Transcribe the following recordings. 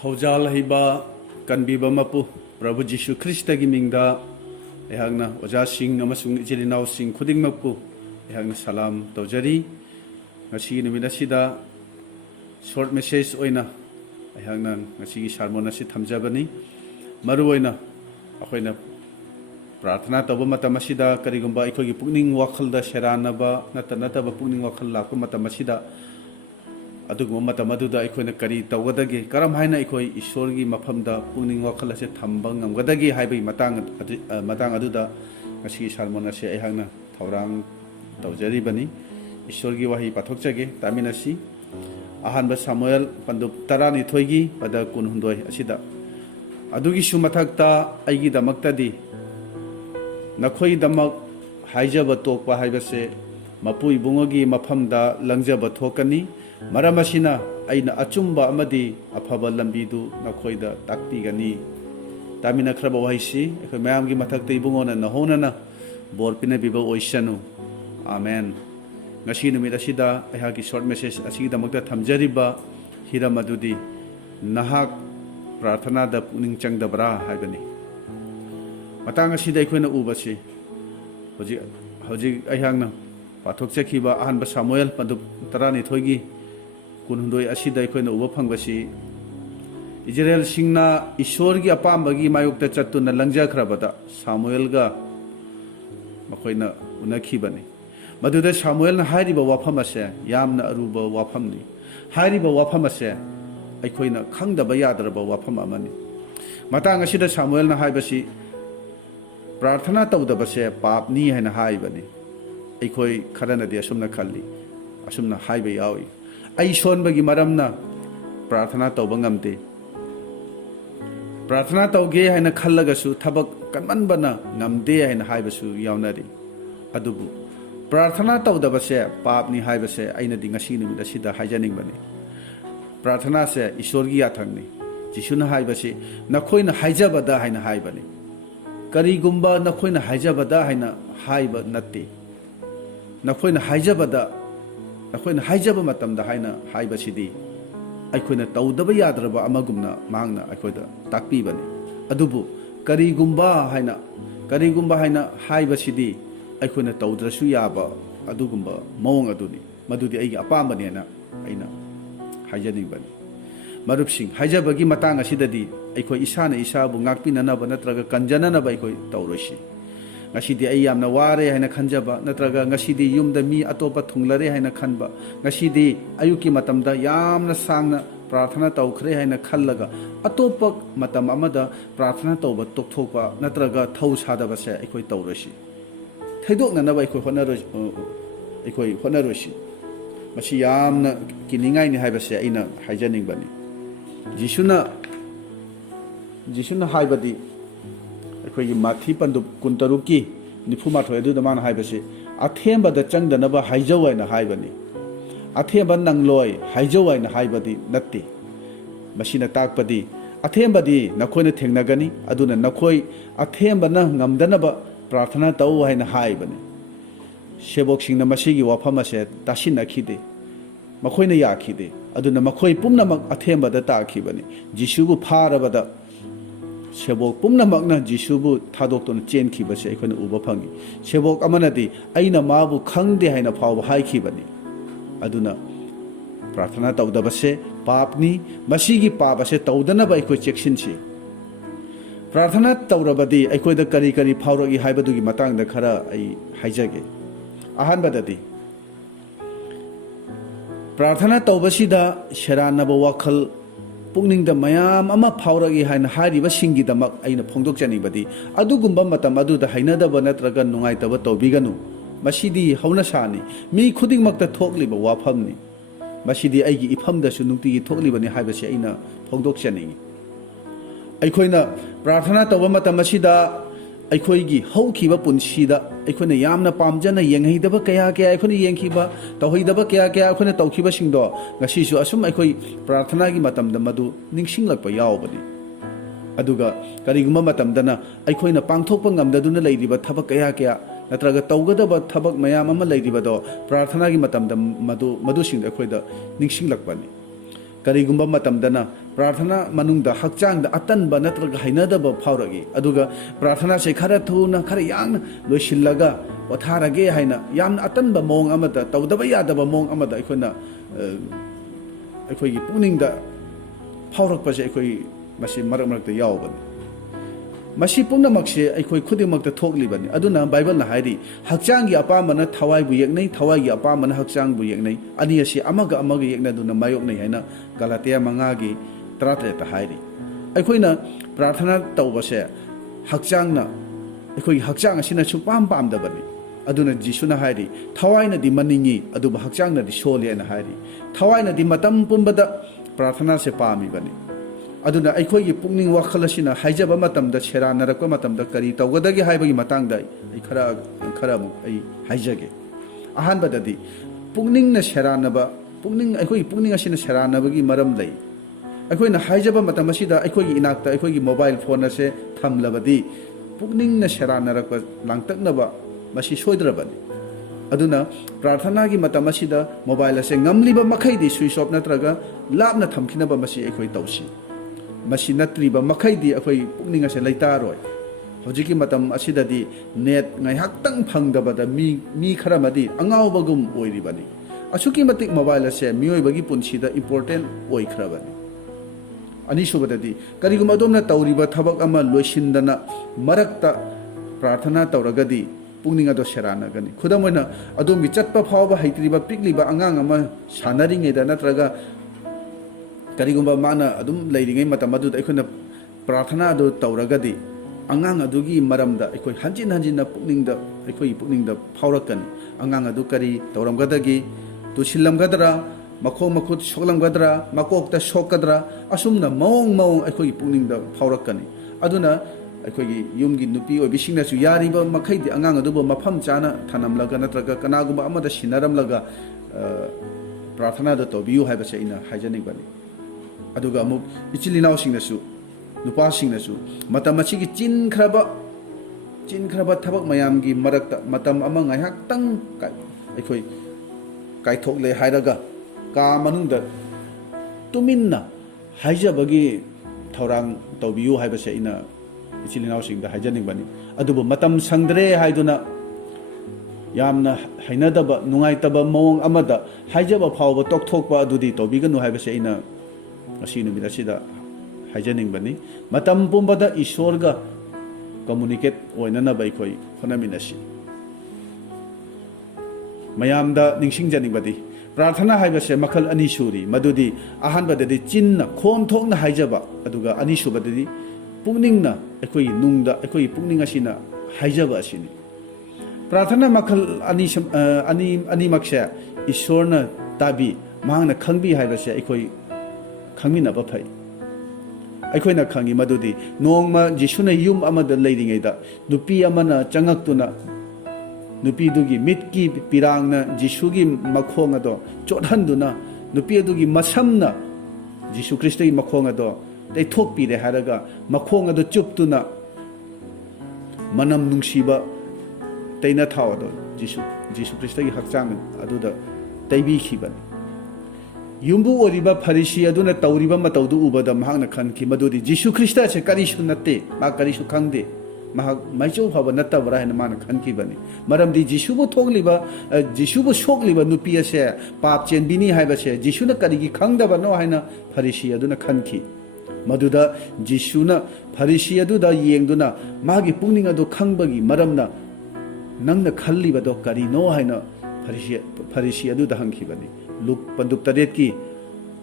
Thojal hiba kanbiba mapu Prabhu Jishu Krista gi mingda ehagna oja sing amasung ijilinau sing khuding mapu ehagna salam tawjari ngasi numina sida short message oina ehagna ngasi gi sermon asi thamjabani maru oina akoina prarthana tawba matam asida karigumba ikoi gi pukning wakhalda seranaba nataba pukning wakhal lakku matam asida aduguma matam aduda ikoina kari tawgadagi karam haina ikoi ishorgi mafamda pukning wakhal ase thamba ngamgadagi haibai matang aduda ngasi sermon ase ehagna thorang tawjari bani ishorgi wahi pathokjage taminasi ahanba Samuel pandup tarani thoigi pada kunhundoi asida adugi sumathakta aigi damaktadi nakhoi damak haijaba tokpa haibase mapu ibungogi mafamda langjaba thokani maramasina aina achumba amadi afaba lambidu nakhoida takpigani tamina khraba waisi ekhoi mayamgi mathakta ibungona nahonana borpina biba oisanu amen ngasi numit asida ehagi short message asigi damakta thamjariba hiramadudi nahak prarthanada pukning changdabra haibani matang asida ekhoi ubasi hoji ayhangna pathok chekhiba ahanba Samuel pandup tarani thoigi kunhundoi asida ekhoi uba phangbasi Israel singna ishorgi apambagi mayukta chattuna langjakhrabada Samuel ga makhoina unakhibani maduda Samuel na hairiba wafam ase yamna aruba wafamni hairiba wafam ase aikhoina khangdaba yadraba wafam amani matang asida Samuel na haibasi prarthana tawdabase papni haina haibani aikoi kharana de asumna khalli asumna haiba yawi ai sonbagi maramna prarthana tawba ngamde prarthana tawge haina khallagasu thabak kanmanbana ngamde haina haibasu yawnari adubu prarthana tawdabase papni haibase aina di ngasi numit asida haijaningbani prarthana se ishorgi yathangni jisuna haibase nakhoina haijabada haina haibani karigumba nakhoina haijabada haina haiba natte nakhoina haijabada nakhoina haijaba matamda haina haibasidi aikhoina tawdaba yadraba amagumna mangna aikhoida takpibani adubu karigumba haina haibasidi aikhoina tawdrasu yaba adugumba mawong aduni madudi aigi apambani na aina haijaningbani marupsing haijabagi matang asidadi aikoi isana isabu ngakpinanaba natraga kanjananaba aikoi tawrosi ngasidi ai yamna ware haina khanjaba natraga ngasidi yumda mi atopa thunglare haina khanba ngasidi ayuki matamda yamna sangna prarthana tawkhre haina khallaga atopa matam amada prarthana tawba tokthokpa natraga thau sadaba se aikoi tawrosi thaidokna naba aikoi honarosi masi yamna kiningai ni haibase aina haijaningbani jisuna haibadi aikoi mathi pandup kuntaruki nifumathoi adu damana haibase athemba da changdanaba haijawaina haibani athemba nangloi haijawaina haibadi natte masina takpadi athembadi nakhoina thengnagani aduna nakhoi athemba na ngamdanaba prarthana taw haina haibani sebok singna masigi wafam ase tasinnakhide makhoina yakhide aduna makhoi pumnamak athemba da takhibani jisubu pharabada sebok pumnamakna jisubu thadokton chenkhibase aikhoina uba phangi sebok amanadi aina mabu khangde haina phawba haikhibani aduna prarthana tawdabase papni masigi papase tawdanaba aikoi cheksinsi prarthana tawrabadi aikoida kari phawragi haibadugi matangda khara ai haijage ahanbadadi prarthana tawbasida seranaba wakhal pukningda mayam ama phawragi haina hariba singidamak aina phongdokjanibadi adugumba matam aduda hainadaba natraga nungaitaba tawbiganu masidi hauna sani mi khudingmakta thokliba wafamni masidi aigi ifamdasu nungtigi thoklibani haibase aina phongdokjaningi aikhoina prarthana tawba matam asida aikhoigi haukiba punsida aikhoina yamna pamjana yengheidaba kaya aikhoina yengkhiba tawheidaba kaya aikhoina tawkhiba singdo ngasisu asum aikoi prarthana gi matamda madu ningsinglakpa yawbani aduga kariguma matamdana aikhoina pangthokpa ngamdaduna leiriba thabak kaya natraga tawgadaba thabak mayam ama leiribado prarthana gi matamda madu singda aikhoida ningsinglakpani karigumba matamdana प्रार्थना मनुंग हक्चांग अतनब नत्रग हैनदब फाउरगी अदुगा प्रार्थना से खरा थुना खरा यान लोइसिल्लगा पथारगे हैना यान अतनब मोंग अमदा तौदब यादब मोंग अमदा अखोना अखोगी पुनिंगदा फाउरकपसे अखोई मसी मरक मरकता यावबनी मसी पुनमकसे अखोई खुदिमकता थोकलिबनी अदुना बाइबल ना हाइरी हक्चांगी अपामना थवाइबु येकनै थवाइगी अपामना हक्चांगबु येकनै अनि असि अमगा अमगा येकनादुना मायोकनै हैना गलातिया मंगागी तरातरेता हाइरी अखोइना प्रार्थना तौबसे हक्चांगना अखोई हक्चांग असिना सुपाम पामदबनी अदुना जिसुना हाइरी थवाइना दि मनिंगी अदुबा हक्चांगना दि सोलेना हाइरी थवाइना दि मतम पुंबदा प्रार्थना से पामीबनी अदुना अखोई पुनिंग वखल असिना हाइजब मतमदा सेरानरक मतमदा करी तौगदगे हाइबगी मतंगदा खरा खरा आई हाइजगे अहानबददी पुनिंगना सेरानबा पुनिंग अखोई पुनिंग असिना सेरानबगी मरम लई अखोइना हाइजब मतम असिदा अखोई इनाक्ता अखोई मोबाइल फोन असे थमलबदी पुनिंगना सेरानरक लांगतकनबा मसी सोइद्रबनी अदुना प्रार्थना की मतम असिदा मोबाइल असे ngमलिबा मखैदी स्विच ऑफ नत्रगा लापना थमखिनबा मसी अखोई तौसी मसी नत्रिबा मखैदी अखोई पुनिंग असे लैतारोय हजिकी मतम असिददी net ngaihaktang phangdabada mi kharamadi angaubagum oiribani असुकी मतिक मोबाइल असे मियोइबगी पुनसिदा इंपोर्टेंट ओइख्रबनी अनिसुबददी करिगुम अदोमना तौरिबा थबक अमा लोइसिन्दना मरक्ता प्रार्थना तौरगदी पुनिंग अदो सेरानगनी खुदमोइना अदोमगी चटपा फावबा हैत्रिबा पिकलिबा अंगांग अमा सानरिङेदा नत्रगा करिगुम माना अदुम लैरिङै मतम अदुदा अखोइना प्रार्थना अदो तौरगदी अंगांग अदुगी मरमदा अखोइ हंजिन हंजिन पुनिंगदा अखोइ पुनिंगदा फावरकनी अंगांग अदु करी तौरमगदगी तुसिलमगदरा मखों मखुत सोलमगदरा मकोकता सोकदरा असुमना मौंग मौंग अखोइ पुनिंगदा फावरकनी अदुना अखोइ युमगी नुपी ओबिसिंगनासु यारिबा मखैदि अंगांग अदुबो मफम चाना थानमलगा नत्रगा कनागुम अमदा सिनारमलगा प्रार्थना द तोबियु हाइबसे इना हाइजनिबनी अदुगा अमुक इचिलिनावसिंगनासु नुपासिंगनासु मतम असिगी चिनख्रबा थबक मयामगी मरक्ता मतम अमा ngaihaktang अखोइ काइथोकले हाइरगा का मनुंगदा तुमिन्ना हाइजबगी थौरांग तौबियु हाइबसे इना इचिलिनावसिंगदा हाइजनिबनी अदुबो मतम संद्रे हाइदुना यामना हाइनदबा नुंगाइतबा मोंग अमदा हाइजबा फावबा तोकथोकपा अदुदी तौबिगनु हाइबसे इना असि नुमिदासिदा हाइजनिबनी मतम पुंबदा ईश्वरगा कम्युनिकेट ओइननबा अखोइ होनामिनसि मयामदा निंसिंजनिबदी प्रार्थना हाइबसे मखल अनि सुरी मदुदी अहानबददी चिन्ना खोन थोकना हाइजबा अदुगा अनि सुबददी पुनिंगना अखोइ नुंगदा अखोइ पुनिंग असिना हाइजबा असिनी प्रार्थना मखल अनि मक्से ईश्वरना ताबी मांगना खंगबी हाइबसे अखोइ खंगिनबा फै अखोइना खंगी मदुदी नोंगमा जिसुना युम अमदा लैरिङैदा नुपी अमना चंगक्तुना नुपी दुगी मिटकी पिरांगना जिसुगी मखोंग अदो चोटहंदुना नुपी दुगी मसमना जिसु ख्रिस्टगी मखोंग अदो दैथोकपीरे हारगा मखोंग अदो चुपतुना मनम नुंसीबा तैना थाव अदो जिसु ख्रिस्टगी हक्चांग अदुदा तैबीखिबनी युम्बु ओरिबा फरिसी अदुना तौरिबा मतौदु उबदा महांगना खनखि मदुदी जिसु ख्रिस्ट से करिसु नत्ते मा करिसु खंगदे माइचौ फाब नत्तबरा हैन माना खनखिबनी मरमदी जिसुबु थोगलिबा जिसुबु सोगलिबा नुपी असे पाप चेनबिनी हाइबसे जिसुना करिगी खंगदबनो हैन फरिसी अदुना खनखि मदुदा जिसुना फरिसी अदुदा येंगदुना मागी पुनिंग अदु खंगबगी मरमना नंगना खल्लिबदो करिनो हैन फरिसी अदुदा हंखिबनी लुक पंदुक तरेत की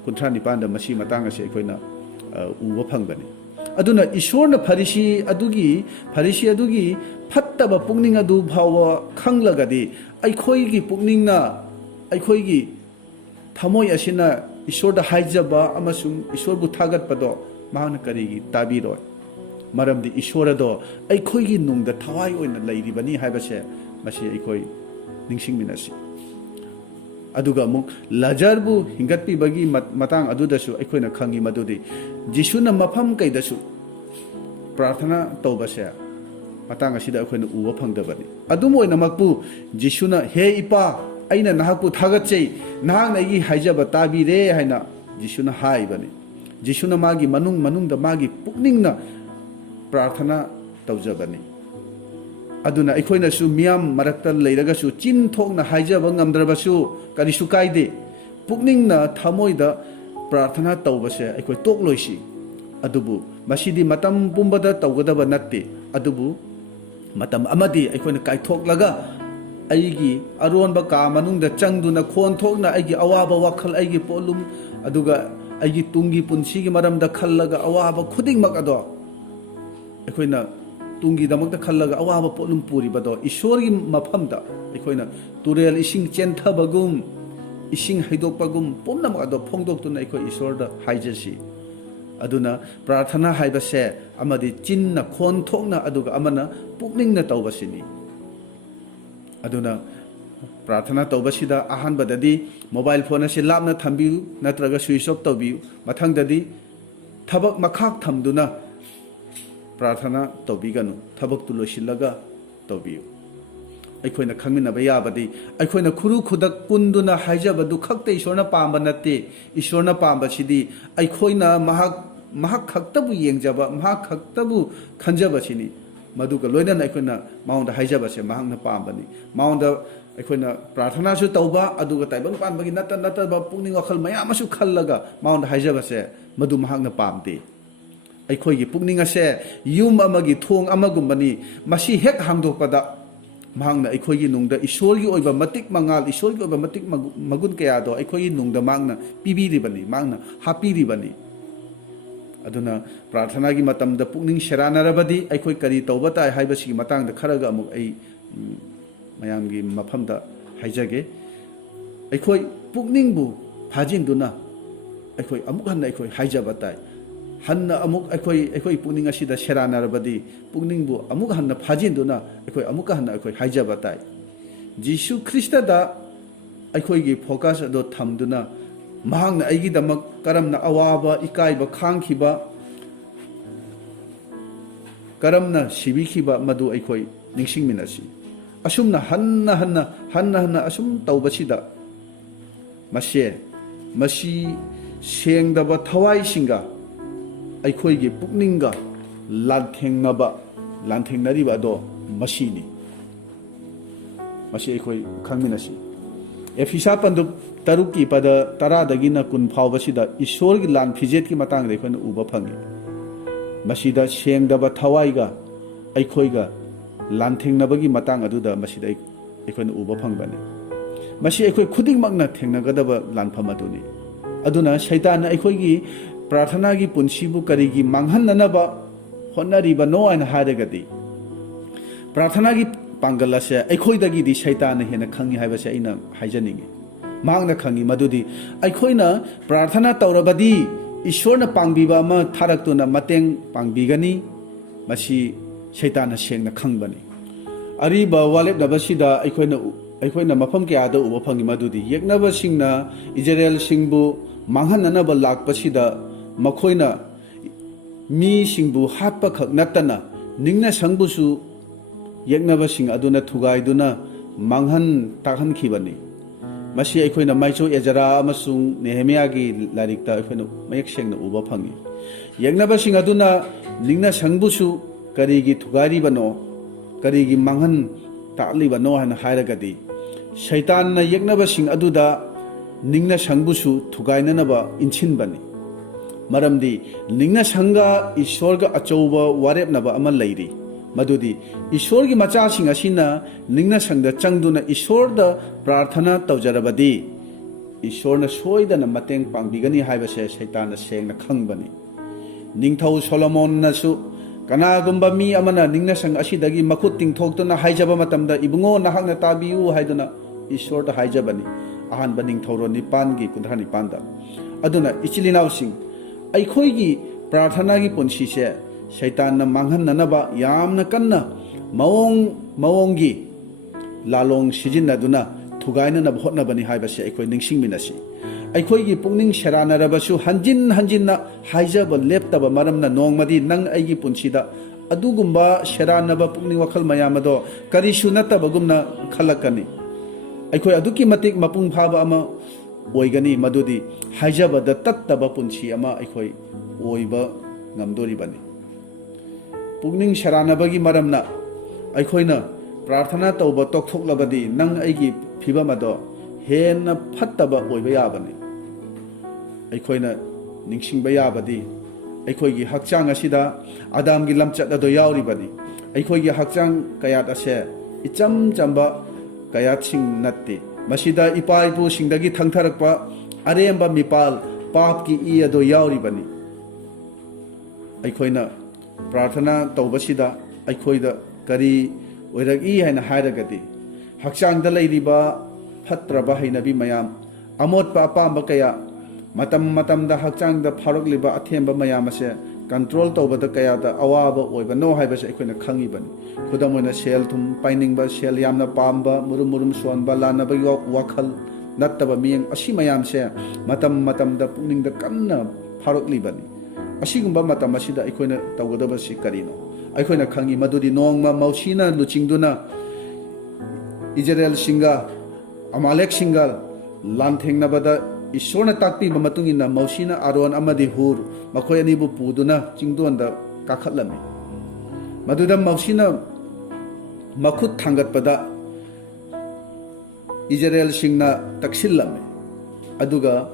कुंथ्रा निपान मसी मतंग असे अखोइना उबा फंगबनी अदुना ईश्वरना फरिसी अदुगी फत्तबा पुनिंग अदु भावा खंगलगदी अखोइगी पुनिंगना अखोइगी थमोय असिना ईश्वरदा हाइजबा अमसुंग ईश्वरबु थागतपदो माहना करिगी ताबिरोय मरमदी ईश्वरदो अखोइगी नुंगदा थवाई ओइना लैरिबनी हाइबसे मसी अखोइ निंसिंगमिनसी अदुगा मुक लाजरबु हिंगतपीबगी मतंग अदुदसु अखोइना खंगी मदुदी जिसुना मफम कैदसु प्रार्थना तौबसे मतंग असिदा अखोइना उबा फंगदबनी अदुम ओइनमकपु जिसुना हे इपा अइना नाहकपु थागतचै नाहकना अइगी हाइजबा ताबिरे हाइना जिसुना हाइबनी Jisuna magi manung da magi pukning na prarthana tawjabani. Aduna aikoina su miyam marakta leiraga su chin thokna haijaba ngamdraba su karisu kaide pukning na thamoi da prarthana tawbase aikoi tokloisi adubu masidi matam pumbada tawgadaba natte adubu matam amadi aikoina kaithoklaga aigi aronba ka manungda changduna khon thokna aigi awaba wakhal aigi polum aduga aigi tungi punsigi maramda khallaga awaba khudingmak ado aikoina tungi damakta khallaga awaba polum puri bado ishorgi mafamda aikoina turel ising chentabagum ising haidokpagum pomnamak ado phongdoktuna aikoi ishorda haijasi aduna prarthana haibase amadi chinna khon thokna aduga amana pukningna tawbasini aduna prarthana tawbasida ahanbadadi mobile phone ase lapna thambiu natraga switch off tawbiu mathangdadi thabak makhak thamduna prarthana tawbiganu thabak tu loisilaga tawbiu aikoina khangminaba yabadi aikoina khuru khudak punduna haijabadu khakte ishorna pamba natte ishorna pamba sidi aikoina mahak khaktabu yengjaba mahak khaktabu khanjaba sini maduga loina aikoina maunda haijabase mahakna pambani maunda aikoina prarthana su tawba aduga taibang panbagi nata ba pukning wakhal mayam asu khallaga maunda haijabase madu mahakna pamde aikoigi pukning ase yum amagi thong amagumbani masi hek hangdokpada mahangna aikoigi nungda ishorgi oiba matik mangal ishorgi oiba matik magun kaya do aikoigi nungda mangna pibiribani mangna hapiribani aduna prarthana gi matamda pukning sheranarabadi aikoi kari tawba tai haibasi matangda kharaga amuk ai mayamgi mafamda haijage aikoi pukningbu phajinduna aikoi amuk hanna aikoi haijaba tai hanna amuk aikoi pukning asida sheranarabadi pukningbu amuk hanna phajinduna aikoi amuk hanna aikoi haijaba tai Jisu Krista da aikoi gi focus ado thamduna mahangna aigi damak karamna awaba ikaiba khangkhiba karamna sibikhiba madu aikoi ningsingminasi asumna hanna asum tawbasida masi sengdaba thawai singa aikoi gi pukninga lanthengnariba ado masini masi aikoi khangminasi efisa pandu taruki pada taradagina kun phawbasida ishorgi lan fijet ki matang de khon uba phangi masida sengdaba thawaiga aikhoiga lanthengnabagi matang aduda masida aikhoin uba phangbani masi aikoi khuding makna thengnagadaba lanpham aduni aduna shaitan aikhoigi prarthana gi punsibu karigi manghannanaba honnariba no aina haragadi prarthana gi pangalase aikhoidagi di shaitan hena khangi haibase aina haijaningi mahangna khangi madudi aikhoina prarthana tawrabadi ishorna pangbiba ama tharaktuna mateng pangbigani masi shaitana sengna khangbani ariba walep dabasida aikhoina mafam kya da uba phangi madudi yeknaba singna Israel singbu manghanana ba lakpasida makhoina mi singbu happa khak natana ningna sangbusu yeknaba sing aduna thugaiduna manghan takhan khibani masi aikhoina maicho ejara amasung Nehemiah gi larikta aikhoina mayek sengna uba phangi yeknaba sing aduna ningna sangbusu karigi thugari bano karigi manghan takli bano hana hairagadi shaitan na yeknaba sing aduda ningna sangbusu thugainana ba inchin bani maramdi ningna sanga ishorga achouba warepnaba ama lairi madudi ishorgi macha sing asina ningna sangda changduna ishorda prarthana tawjarabadi ishorna soidana mateng pangbigani haibase shaitana sengna khangbani ningthau Solomon nasu kanagumba mi amana ningna sang asidagi makut tingthoktuna haijaba matamda ibungo nahakna tabiu haiduna ishorda haijabani ahanba ningthoro nipangi kundhani panda aduna ichilinau sing aikhoigi prarthana gi punsi se shaitan na manghananaba yamna kanna mawongi lalong sijinaduna thugainana hotnabani haibase aikoi ningsingminasi aikhoigi pukning sheranarabasu hanjinna haijaba leptaba maramna nongmadi nang aigi punsida adugumba sheranaba pukning wakhal mayamado karisu natabagumna khalakani aikoi aduki matik mapung phaba ama oigani madudi haijabada tattaba punchi ama aikhoi oiba ngamdoribani pukning sharanabagi maramna aikhoina prarthana tauba tokthoklabadi nang aigi phibamado henna phattaba oiba yabani aikhoina ningsingba yabadi aikhoigi hakchang asida adamgi lamchat ado yauribani aikhoigi hakchang kayat ase icham chamba kayat sing natte masida ipai pu singdagi thangtharakpa aremba mipal pap ki I ado yauribani aikhoina prarthana taubasida aikhoida kari oiragi haina hairagadi hakchangda leiriba phatraba hainabi mayam amotpa apamba kaya matamda hakchangda pharokliba athemba mayam ase control tawbada kaya da awaba oiba no haibase aikoina khangibani khudamoina sel thum painingba sel yamna pamba murum sonba lanaba wakhal nattaba miyeng asi mayam se matamda pukningda kanna pharoklibani asigumba matam asida aikoina tawgadaba si karino aikoina khangi madudi nongma mausina luchingduna Israel singa Amalek singal lanthengnabada Ishorna takpi mamatungina mausina aron amadi hur makhoi anibu puduna chingdonda kakhatlami maduda mausina makhut thangatpada Israel singna takshillame aduga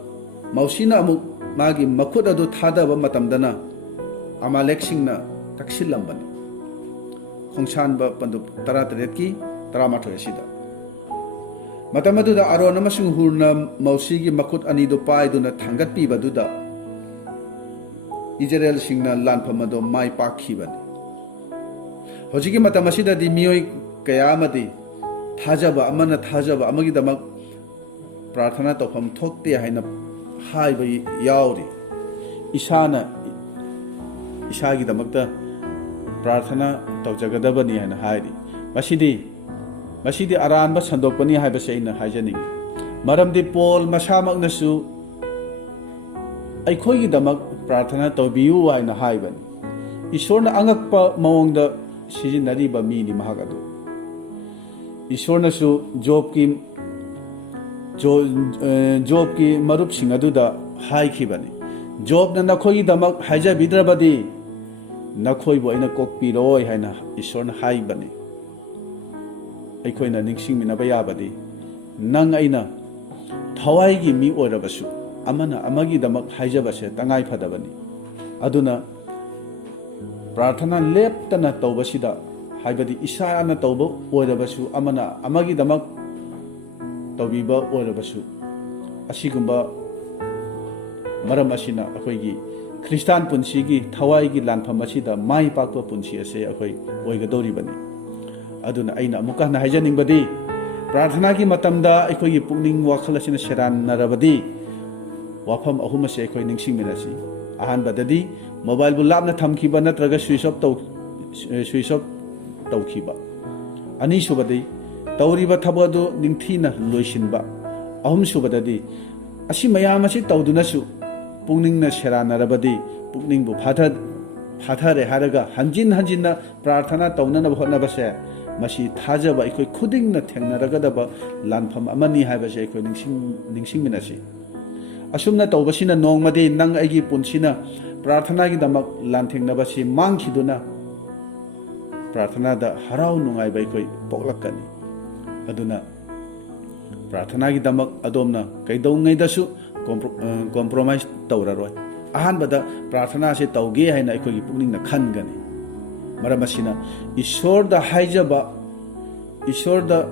mausina amuk magi makhut adu thadaba matamdana Amalek singna takshillambani khongsanba pandu 13 ki 18 sida Matamaduda aron amasung hurna mausigi makut anido paiduna thangatpi baduda Israel singna lanpamado mai pakhibani hojigi matamasida di miyoi kayamadi thajaba amana thajaba amagi damak prarthana tofam thokte haina haiba yauri isagi damakta prarthana tawjagadabani haina hairi Masidi aranba sandokpani haibase ina haijaning maramdi Paul masamaknasu aikhoigi damak prarthana tawbiyu haina haibani Ishorna angakpa mawongda sijinariba mini mahagadu Ishornasu jobki marup singaduda haikhibani jobna nakhoigi damak haijabidrabadi nakhoibo ina kokpiroi haina Ishorna haibani ꯑꯩꯈꯣꯏꯅ ꯅꯤꯡꯁꯤꯡꯃꯤꯟꯅꯕ ꯌꯥꯕꯗꯤ ꯅꯪ ꯑꯩꯅ ꯊꯋꯥꯏꯒꯤ ꯃꯤ ꯑꯣꯏꯔꯕꯁꯨ ꯑꯃꯅ ꯑꯃꯒꯤꯗꯃꯛ ꯍꯥꯏꯖꯕꯁꯦ ꯇꯉꯥꯏ ꯐꯗꯕꯅꯤ ꯑꯗꯨꯅ ꯄ꯭ꯔꯥꯔꯊꯅꯥ ꯂꯦꯞꯇꯅ ꯇꯧꯕꯁꯤꯗ ꯍꯥꯏꯕꯗꯤ ꯏꯁꯥꯅ ꯇꯧꯕ ꯑꯣꯏꯔꯕꯁꯨ ꯑꯃꯅ ꯑꯃꯒꯤꯗꯃꯛ ꯇꯧꯕꯤꯕ ꯑꯣꯏꯔꯕꯁꯨ ꯑꯁꯤꯒꯨꯝꯕ ꯃꯔꯝ ꯑꯁꯤꯅ ꯑꯩꯈꯣꯏꯒꯤ ꯈ꯭ꯔꯤꯁꯇꯥꯟ ꯄꯨꯟꯁꯤꯒꯤ ꯊꯋꯥꯏꯒꯤ ꯂꯥꯟꯐꯝ ꯑꯁꯤꯗ ꯃꯥꯏ ꯄꯥꯛꯄ ꯄꯨꯟꯁꯤ ꯑꯁꯤ ꯑꯩꯈꯣꯏ ꯑꯣꯏꯒꯗꯧꯔꯤꯕꯅꯤ aduna aina amuka na haijaningbadi prarthana gi matamda aikoi pukning wakhal asina seran narabadi wafam ahum ase aikoi ningsingminasi ahan badadi mobile bu lapna thamkhiba natraga switch off tawkhiba ani subadi tawriba thabadu ningthina loisinba ahum subadadi asi mayam asi tawdunasu pukningna seran narabadi pukning bu phathare haraga hanjinna prarthana tawnana hotnabase Masi thajaba aikoi khudingna thengnaragadaba lanpham amani haibase aikoi ningsingminasi asumna tawbasina nongmadi nang aigi punsina prarthana gi damak lanthengnabasi mangkhiduna prarthana da harau nungai bai koi poklakani aduna prarthana gi damak adomna kaidongai dasu compromise tawraroi ahan bada prarthana se tawge haina aikoi gi pukningna khangani Maramasina Ishorda haijaba Ishorda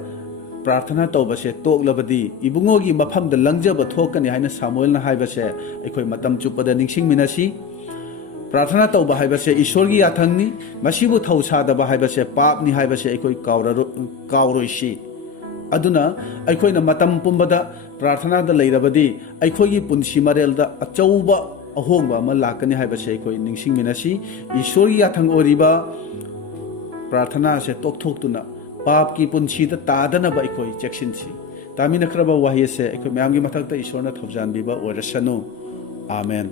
prarthana tawbase toklabadi ibungogi mafamda langjaba thokani haina Samuelna haibase aikoi matam chupada ningsingminasi prarthana tawba haibase Ishorgi yathangni masibu thausadaba haibase papni haibase aikoi kawroisi aduna aikoina matam pumbada prarthana da leirabadi aikoigi punsi marelda achauba ahongba ma lakani haibase aikoi ningsingminasi Ishorgi yathang oriba prarthana se tokthokuna pap ki punsi da tadana ba aikoi cheksinsi tamina kraba wahi se aikoi mayamgi mathakta Ishorna thobjanbiba orasanu amen